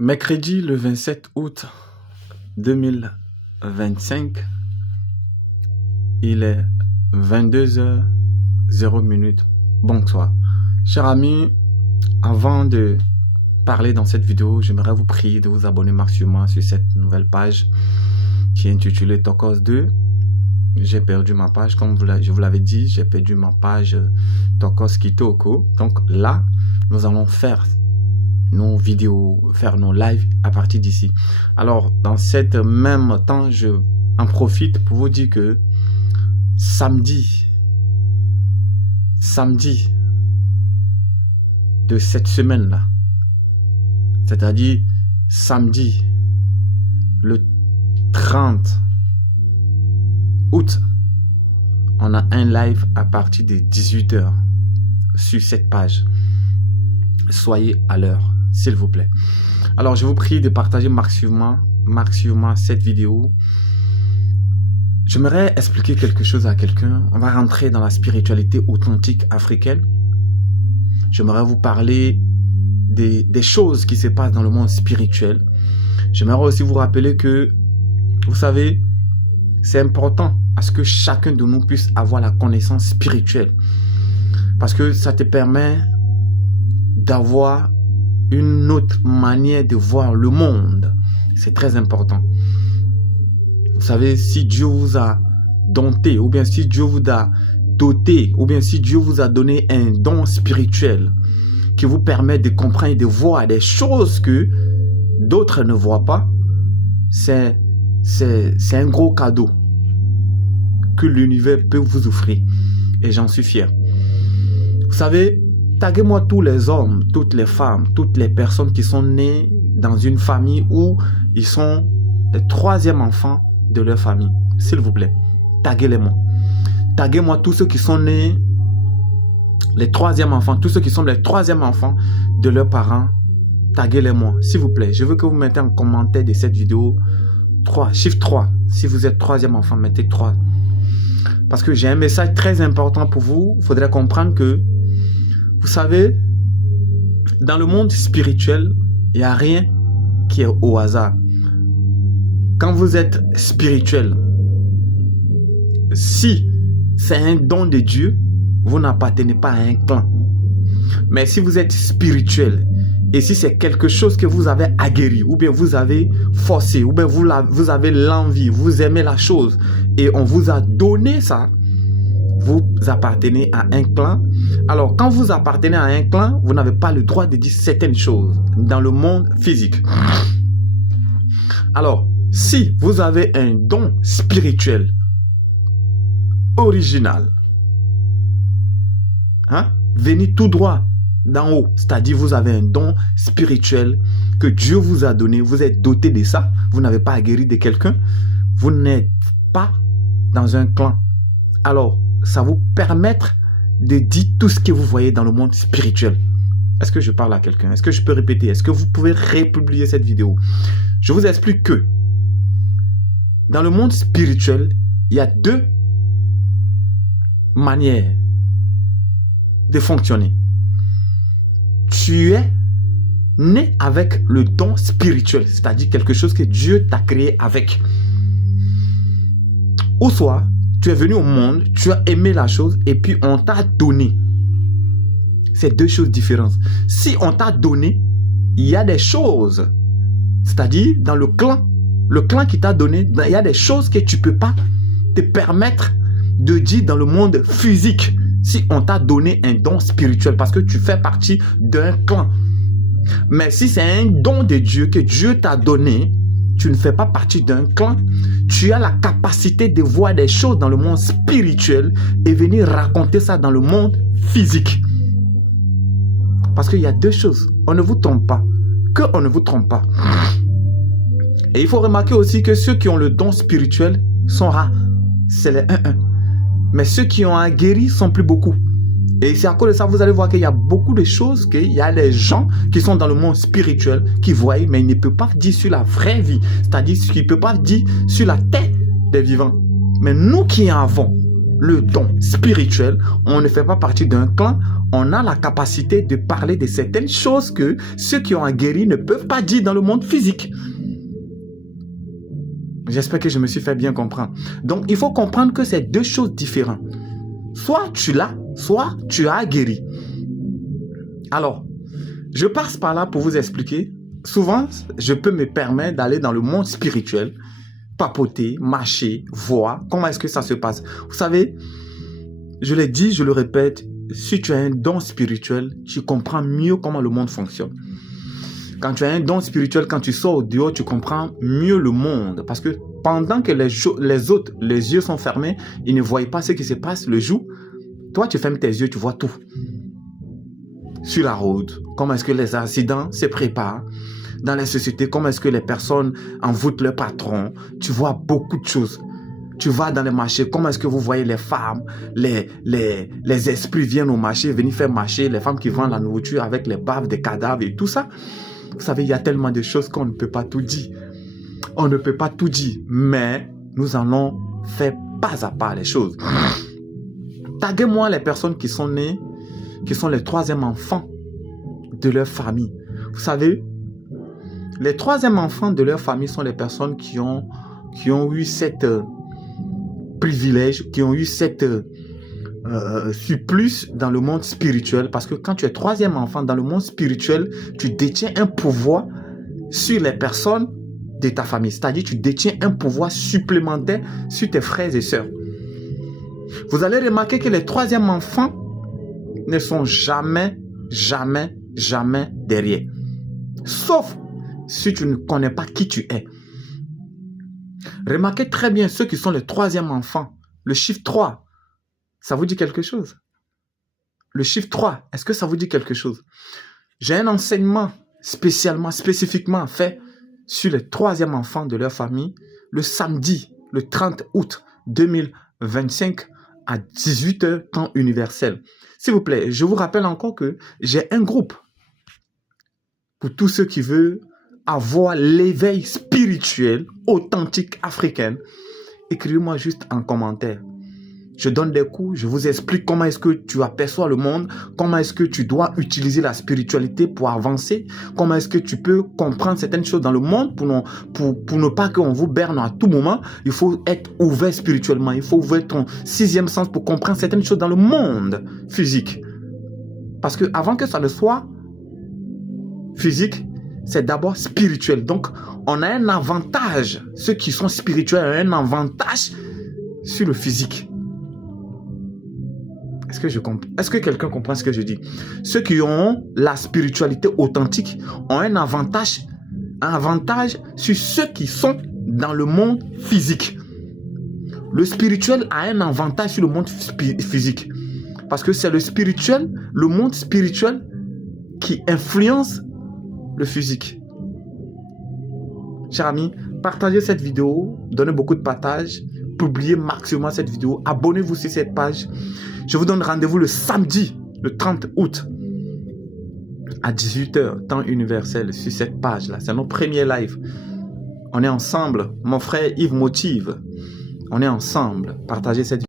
Mercredi le 27 août 2025, il est 22h00. Bonsoir. Chers amis, avant de parler dans cette vidéo, j'aimerais vous prier de vous abonner maximum sur cette nouvelle page qui est intitulée Tokos 2. J'ai perdu ma page, comme je vous l'avais dit, j'ai perdu ma page Tokos Kitoko. Donc là, nous allons faire nos vidéos, faire nos lives à partir d'ici. Alors, dans cette même temps, je en profite pour vous dire que samedi de cette semaine-là, c'est-à-dire samedi le 30 août, on a un live à partir de 18h sur cette page. Soyez à l'heure, s'il vous plaît. Alors, je vous prie de partager maximum cette vidéo. J'aimerais expliquer quelque chose à quelqu'un. On va rentrer dans la spiritualité authentique africaine. J'aimerais vous parler des choses qui se passent dans le monde spirituel. J'aimerais aussi vous rappeler que, vous savez, c'est important à ce que chacun de nous puisse avoir la connaissance spirituelle. Parce que ça te permet d'avoir une autre manière de voir le monde. C'est très important. Vous savez, si Dieu vous a dompté, ou bien si Dieu vous a doté, ou bien si Dieu vous a donné un don spirituel qui vous permet de comprendre et de voir des choses que d'autres ne voient pas, c'est un gros cadeau que l'univers peut vous offrir. Et j'en suis fier. Vous savez, taguez-moi tous les hommes, toutes les femmes, toutes les personnes qui sont nées dans une famille où ils sont le troisième enfant de leur famille. S'il vous plaît, taguez-les-moi. Taguez-moi tous ceux qui sont nés les troisième enfants, tous ceux qui sont les troisième enfants de leurs parents. Taguez-les-moi, s'il vous plaît. Je veux que vous mettez en commentaire de cette vidéo 3, chiffre 3. Si vous êtes troisième enfant, mettez 3. Parce que j'ai un message très important pour vous. Il faudrait comprendre que, vous savez, dans le monde spirituel, il n'y a rien qui est au hasard. Quand vous êtes spirituel, si c'est un don de Dieu, vous n'appartenez pas à un clan. Mais si vous êtes spirituel, et si c'est quelque chose que vous avez aguerri, ou bien vous avez forcé, ou bien vous avez l'envie, vous aimez la chose, et on vous a donné ça, vous appartenez à un clan. Alors, quand vous appartenez à un clan, vous n'avez pas le droit de dire certaines choses dans le monde physique. Alors, si vous avez un don spirituel original, venez tout droit d'en haut, c'est-à-dire vous avez un don spirituel que Dieu vous a donné, vous êtes doté de ça, vous n'avez pas aguerri de quelqu'un, vous n'êtes pas dans un clan. Alors, ça vous permettre de dire tout ce que vous voyez dans le monde spirituel. Est-ce que je parle à quelqu'un? Est-ce que je peux répéter? Est-ce que vous pouvez republier cette vidéo? Je vous explique que dans le monde spirituel, il y a deux manières de fonctionner. Tu es né avec le don spirituel, c'est-à-dire quelque chose que Dieu t'a créé avec. Ou soit, tu es venu au monde, tu as aimé la chose et puis on t'a donné. C'est deux choses différentes. Si on t'a donné, il y a des choses, c'est-à-dire dans le clan qui t'a donné, il y a des choses que tu ne peux pas te permettre de dire dans le monde physique. Si on t'a donné un don spirituel parce que tu fais partie d'un clan. Mais si c'est un don de Dieu que Dieu t'a donné, tu ne fais pas partie d'un clan, tu as la capacité de voir des choses dans le monde spirituel et venir raconter ça dans le monde physique. Parce qu'il y a deux choses. On ne vous trompe pas. On ne vous trompe pas. Et il faut remarquer aussi que ceux qui ont le don spirituel sont rares. C'est les 1-1. Mais ceux qui ont aguerri sont plus beaucoup. Et c'est à cause de ça, vous allez voir qu'il y a beaucoup de choses, qu'il y a des gens qui sont dans le monde spirituel, qui voient, mais ils ne peuvent pas dire sur la vraie vie. C'est-à-dire qu'ils ne peuvent pas dire sur la terre des vivants. Mais nous qui en avons le don spirituel, on ne fait pas partie d'un clan, on a la capacité de parler de certaines choses que ceux qui ont guéri ne peuvent pas dire dans le monde physique. J'espère que je me suis fait bien comprendre. Donc, il faut comprendre que c'est deux choses différentes. Soit tu l'as, soit tu as guéri. Alors, je passe par là pour vous expliquer. Souvent, je peux me permettre d'aller dans le monde spirituel, papoter, marcher, voir comment est-ce que ça se passe. Vous savez, je l'ai dit, je le répète, si tu as un don spirituel, tu comprends mieux comment le monde fonctionne. Quand tu as un don spirituel, quand tu sors au dehors, tu comprends mieux le monde. Parce que pendant que les autres, les yeux sont fermés, ils ne voient pas ce qui se passe le jour. Toi, tu fermes tes yeux, tu vois tout. Sur la route, comment est-ce que les accidents se préparent. Dans les sociétés, comment est-ce que les personnes envoûtent leur patron. Tu vois beaucoup de choses. Tu vas dans les marchés, comment est-ce que vous voyez les femmes, les esprits viennent au marché, venir faire marcher, les femmes qui vendent la nourriture avec les baves des cadavres et tout ça. Vous savez, il y a tellement de choses qu'on ne peut pas tout dire. On ne peut pas tout dire, mais nous allons faire pas à pas les choses. Taguez-moi les personnes qui sont nées, qui sont les troisième enfants de leur famille. Vous savez, les troisième enfants de leur famille sont les personnes qui ont eu cette privilège, qui ont eu cette surplus dans le monde spirituel. Parce que quand tu es troisième enfant dans le monde spirituel, tu détiens un pouvoir sur les personnes de ta famille. C'est-à-dire, tu détiens un pouvoir supplémentaire sur tes frères et sœurs. Vous allez remarquer que les troisième enfants ne sont jamais derrière. Sauf si tu ne connais pas qui tu es. Remarquez très bien ceux qui sont les troisième enfants. Le chiffre 3, ça vous dit quelque chose? Le chiffre 3, est-ce que ça vous dit quelque chose? J'ai un enseignement spécifiquement fait sur les troisième enfants de leur famille le samedi, le 30 août 2025 à 18h, temps universel. S'il vous plaît, je vous rappelle encore que j'ai un groupe pour tous ceux qui veulent avoir l'éveil spirituel authentique africain. Écrivez-moi juste en commentaire. Je donne des cours, je vous explique comment est-ce que tu aperçois le monde, comment est-ce que tu dois utiliser la spiritualité pour avancer, comment est-ce que tu peux comprendre certaines choses dans le monde pour ne pas qu'on vous berne à tout moment. Il faut être ouvert spirituellement, il faut ouvrir ton sixième sens pour comprendre certaines choses dans le monde physique. Parce que avant que ça ne soit physique, c'est d'abord spirituel. Donc, on a un avantage. Ceux qui sont spirituels ont un avantage sur le physique. Est-ce que quelqu'un comprend ce que je dis? Ceux qui ont la spiritualité authentique ont un avantage sur ceux qui sont dans le monde physique. Le spirituel a un avantage sur le monde physique. Parce que c'est le monde spirituel qui influence le physique. Chers amis, partagez cette vidéo, donnez beaucoup de partage, publiez maximum cette vidéo, abonnez-vous sur cette page. Je vous donne rendez-vous le samedi, le 30 août, à 18h, temps universel, sur cette page-là. C'est notre premier live. On est ensemble. Mon frère Yves Motive. On est ensemble. Partagez cette vidéo.